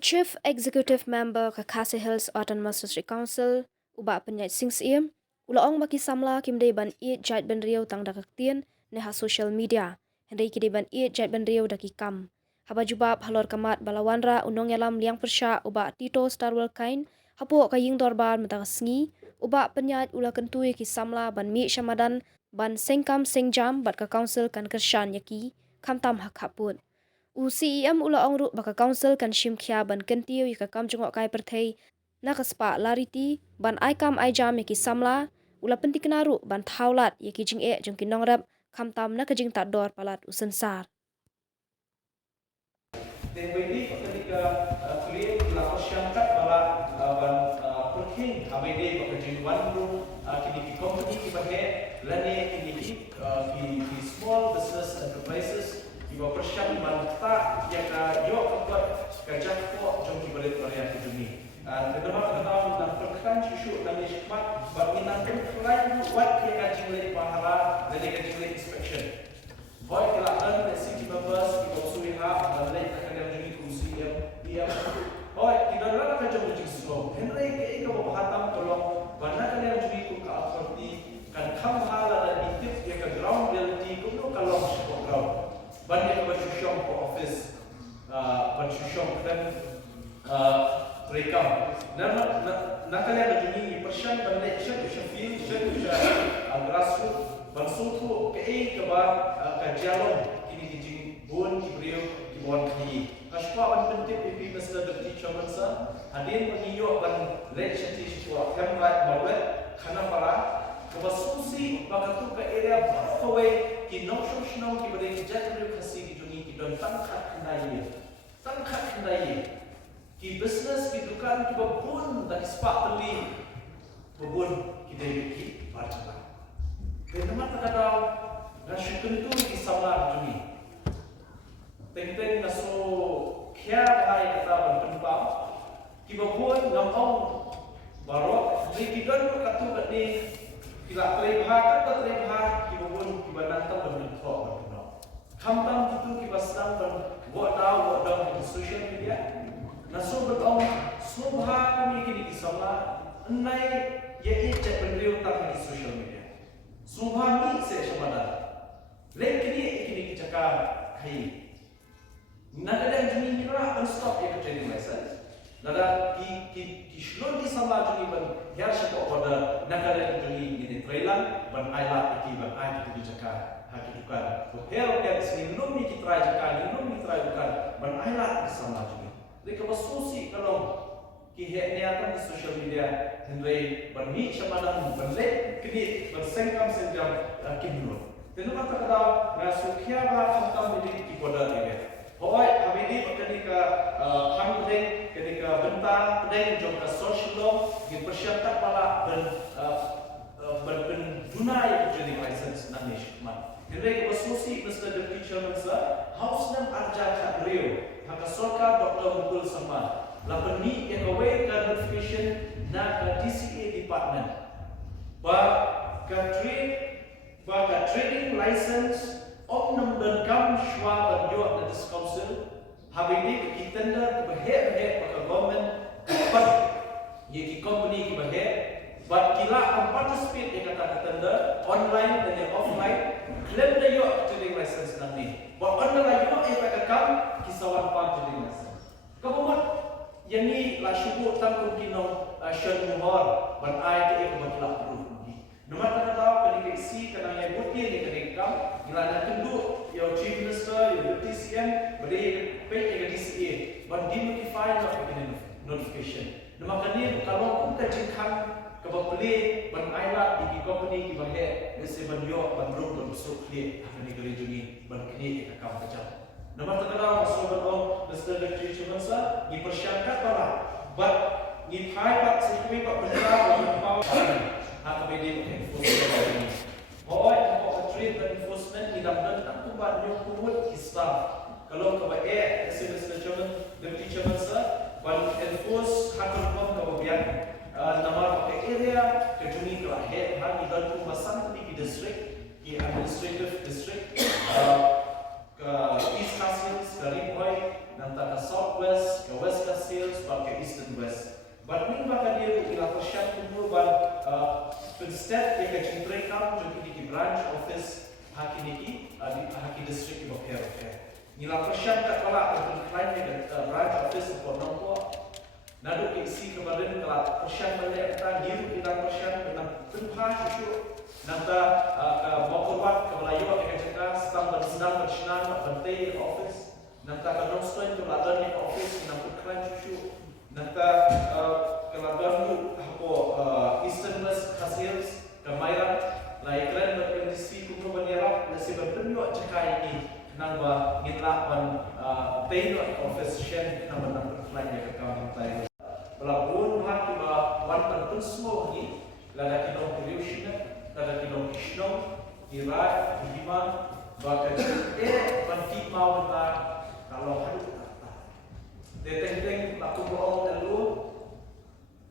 Chief Executive Member ka Khasi Hills Autonomous District Council, uba penyait sing siem, ulaong maki samla kim dei ban i jait ban riau tang dakak tien ne ha social media, hendai ki dei ban i jait ban riau daki kam. Haba jubab halor kamat balawanra unong yalam liang persya uba Tito Starwell Kain, hapu kaying dorbar mentang sengi, uba penyait ula kentui ki samla ban mi syamadan ban sengkam sengjam bat ka council kan kersyan yaki, kamtam hak haput. UCEM ula ongru baka council kan shim khia ban kentiu yaka kam jungok kai perthei na kaspa lariti ban ai kam ai jam yaki samla ula penti kenaru ban thaulat yaki jing e jong kinongrap kamtam na kajing tak dor palat usensar. Dan wedi ketika kuliah lakukan syangkat bala ban perking ABD bekerja wanru kini di company di bahagian lani kini di small business enterprises di bawah persyang banta yang yo buat kerja kok jom di balik area kejuni. Kedua kenal dan perkan susu dan nisbat berminat berkelain buat yang kaji oleh pahala dan kaji oleh inspection. Boy kelakon dan city members di bawah suiha dan lain akan juni kursi dia. Boy kita adalah kerja uji slow. Henry ke ika bahatam tolong banyak yang juni ku ka authority kan kam hala dan itip ya ke ground reality ku kalau masuk ground. Banyak bersyusyong ke office, bersyusyong dan rekam. Nak kalian berjuni persian bandai syafil grassroots bansut tu ke kebar kajian kini dijing bun kibriu kibon kini. Aspa ban penting pipi Mr. Deputy Chairman sir hadin mengiyo ban late shati shua kamrat balwet khana para kebasusi bakatu ke area pathway ki noksho shnong ki bade jatru khasi ki juni ki don tangkhat kendai ki business ki dukan ki babun dan spak beli babun ki dei ki barca dan teman terkadang nasyuk tentu ki samar juni teng naso kya hai kata ban penpam ki babun ngam barok di ki don katu ni kila terlihat ki babun ki bananta ban thok ban kamtam itu ki basang ban buat tahu di social media naso betong subha kami kini ki sama nai ye cek bendriu tang di social media subha ni se shamada lek kini ki cakap kai nada yang juni ni lah unstop ya training license nada ki shlon di sama juni ban ya syako order nada yang juni ni trailan ban ailat ki ban ai ki cakap haki tukar hotel sini num ni ki try cakap num ni try tukar ban ailat di sama juni mereka bersusi kalau kihek niatan di social media hendai berni syamadan berlek kini bersengkam senjam kimno. Tentu kata kata ngasukia bah hantam di koda ini. Hoi habidi ketika hamdeng ketika bentang pedeng jom ke social di persiapkan pala berpenduna yang jadi license nanish mat. Hendai bersusi Mr. Deputy Chairman sir, house nam arja kat Rio. Haka sorka Dr. Mukul Sama lapan ni yang away ke notification na ke DCA department ba training license oknum dan kam shwa berjuang di council habis ni tender berhe ke government but ye ki company ki berhe but kila participate yang kata tender online dan offline claim the yo training license nanti but online yo kam kisawan pan jadi nasi. Kemudian yang ni lah syukur tanggung kinong shen muhor ban ai ke kebetulan proof ni. Nomor kata pendeksi kena yang bukti ni kedekam gila nak tunduk your chief minister your deputy CM beri pay ke DCA ban di notify notification. Nomor kani kalau kita jengkang kebeli ban ailat di company di bahagian desi ban yo ban room ban besok clear akan digeri ban kini ke kam kecam. Nomor terkenal sobat om Mr. Deputy Chairman sir dipersiapkan para but ni hai pak sekui pak benda berpau HKBD enforcement. Hoi untuk treat enforcement di dalam tak tubat new kumut staff. Kalau kebaik Mr. Chairman Deputy Chairman sir ban enforce hakul kom kebabian nama pakai area kejuni kelahir hal di dalam pasang di district di administrative district ke East Kassim, ke Rimhoy, nanti ke South West, ke West Kassim, kajing rekam jadi di branch office haki niki di haki district iba care. Nila persiap kat kala untuk client di branch office untuk nampak. Nadu isi kemarin kalau persiap balik kita giru kita persiap dengan penuhan susu. Nanta mau korban kemelayu akan cakap sedang bersenang berbantai di office. Nanta kadang stoin ke ladan di office nampak client susu. Nanta keladan tu apa Easterners hasil kemahiran lai klan berkondisi kumpul bernyerap nasi berbentuk cakai ini nangba ngitlapan tailor office shen nambah client yang kekal tailor. Walaupun hak kita wantan pun semua ni, lada kita production, lada kita kisnong, dirai, dihiman, bahkan panti mau kita kalau hadut kita. Deteng laku bohong lalu,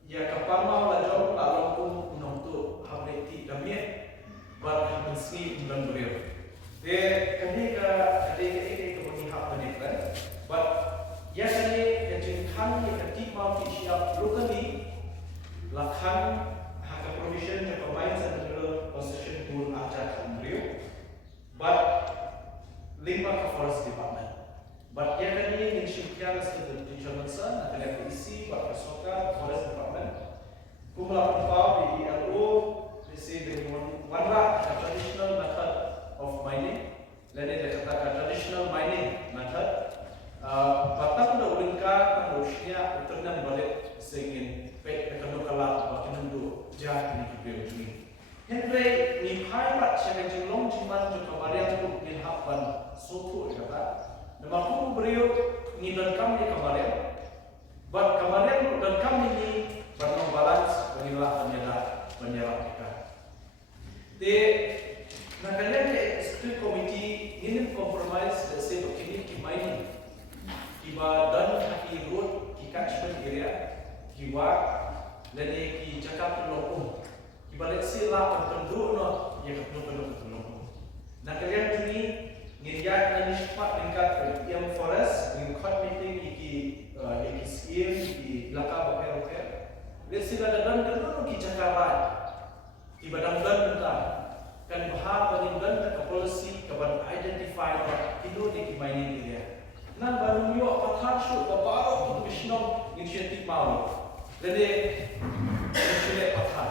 ya kapan mau lajong lalu pun nontu hableti damiet, bahkan meski bulan beriau. Ketika kemudian hak menikah, but ya kali kejengkan yang ketika siap locally lakukan hak provision yang pemain central possession tool aja beliau, but lima ke forest department. But ya kali yang siapkan sebagai dimension akan yang isi buat kesoka forest department. Kumula pempau di ILO isi dengan warna traditional method of mining. Lain dia katakan traditional mining method. Batang dah ulingkar harusnya uternya balik sehingga baik akan kalah bahkan dulu jah ni kita ini. Henry ni pilot siapa jenglong cuman juga kemarin tu ni hapan soto kata. Nama aku beriau ni dan kami kemarin. But kemarin dan kami ni bernong balance berilah penyerah kita. De nak kalian ke executive committee ini compromise saya begini mining. Kiba dan haki road ki catchment area kiwa lene ki cakap pelopong kiba leksi lah penduduk no ya penduduk nak kalian juni ngiriat dan nispat tingkat yang forest dengan court meeting iki scheme di belakang bakal leksi lah dan penduduk ki cakap kiba dan tentang kan bahas dengan ke policy kapan identify itu di mining area. Nan baru yo patah shoot baru untuk misnong inisiatif mau. Jadi inisiatif patah.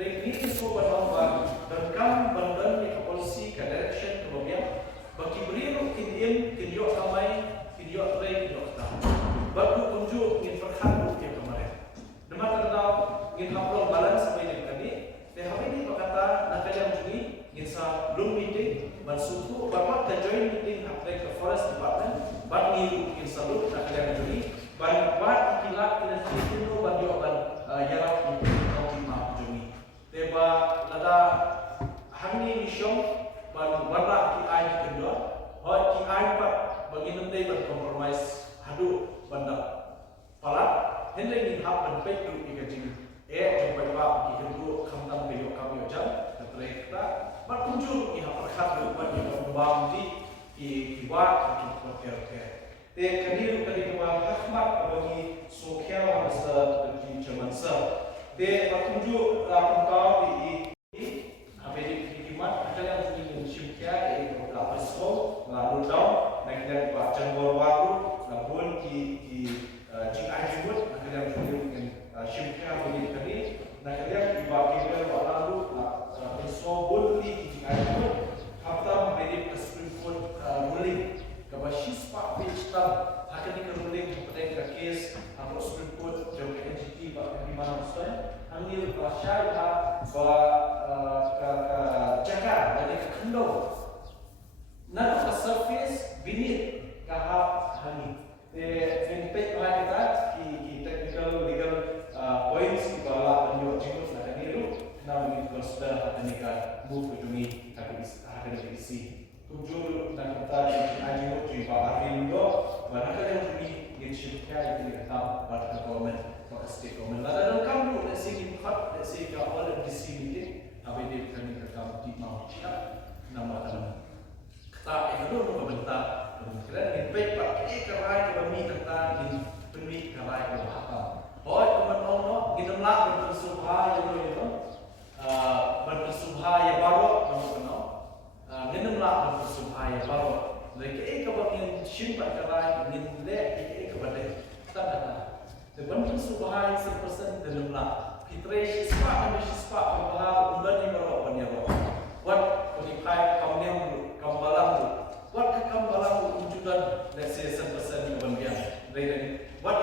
Jadi ini semua baru dan kam bandan ni polisi ke direction ke bagian bagi beriru kini yo kamai kini yo tray kini yo tak. Baru unjuk ingin perkhidmat yang kemarin. Nama tertahu ingin upload balance sampai yang tadi. Tapi ini berkata nak kalian juni ingin sa long meeting bersuku bapak ke join meeting après ke forest department. Bat ni in salut nak kalian juni ban bat kilat kena sini ban yo ban yarak ni kau ma juni deba lada hamni mission ban warra ki ai kedua hot ki ai pat bagi nanti ban compromise hadu banda pala henry ni hap ban pek tu ki kajing jumpa ba ki kedua khamtam beyo kami jam tereka bat kunjung ni hap perkhat ban yo bang di buat okey. Te kadir kali dua rahmat bagi sosial masa di zaman sa. Te patunjuk lapangkau di apa di mat ada yang ingin syukia itu apa so lalu down nak dan buat jangkau baru lamun di GI jumut nak yang ingin syukia bagi kali nak yang dibagi lalu nak so boleh di GI jumut hafta menjadi Supreme Court ruling kabashis pak page tab akan dikeruling pada kes atau Supreme Court jauh NGT pak di mana saya ambil bahasa bahwa jaga dari kendor nak ke surface beneath kahap hani vintage lah kita di technical legal points di bawah penjual jingus nak niru nama ini consider akan nikah move ke jumi akan diisi tujuh dan kata ajinut di bawah Indo mana yang jumi insyaallah itu kita buat government atau state government lalu kamu let's say in court let's say you all of this meeting apa dia kami rekam di mau siap nama tanah kita itu dulu pemerintah kalian baik pak kerai kami tentang in pemik kerai ke apa oh teman ono kita melak bersumpah yang itu bersumpah Dewan pun subahai sepersen dalam lah. Fitrei sispa dan sispa berbahar ulan yang berok banyaklah. Wat penipai kaum yang kambalang tu. Wat ke kambalang tu wujudan let's say sepersen yang banyak. Dari wat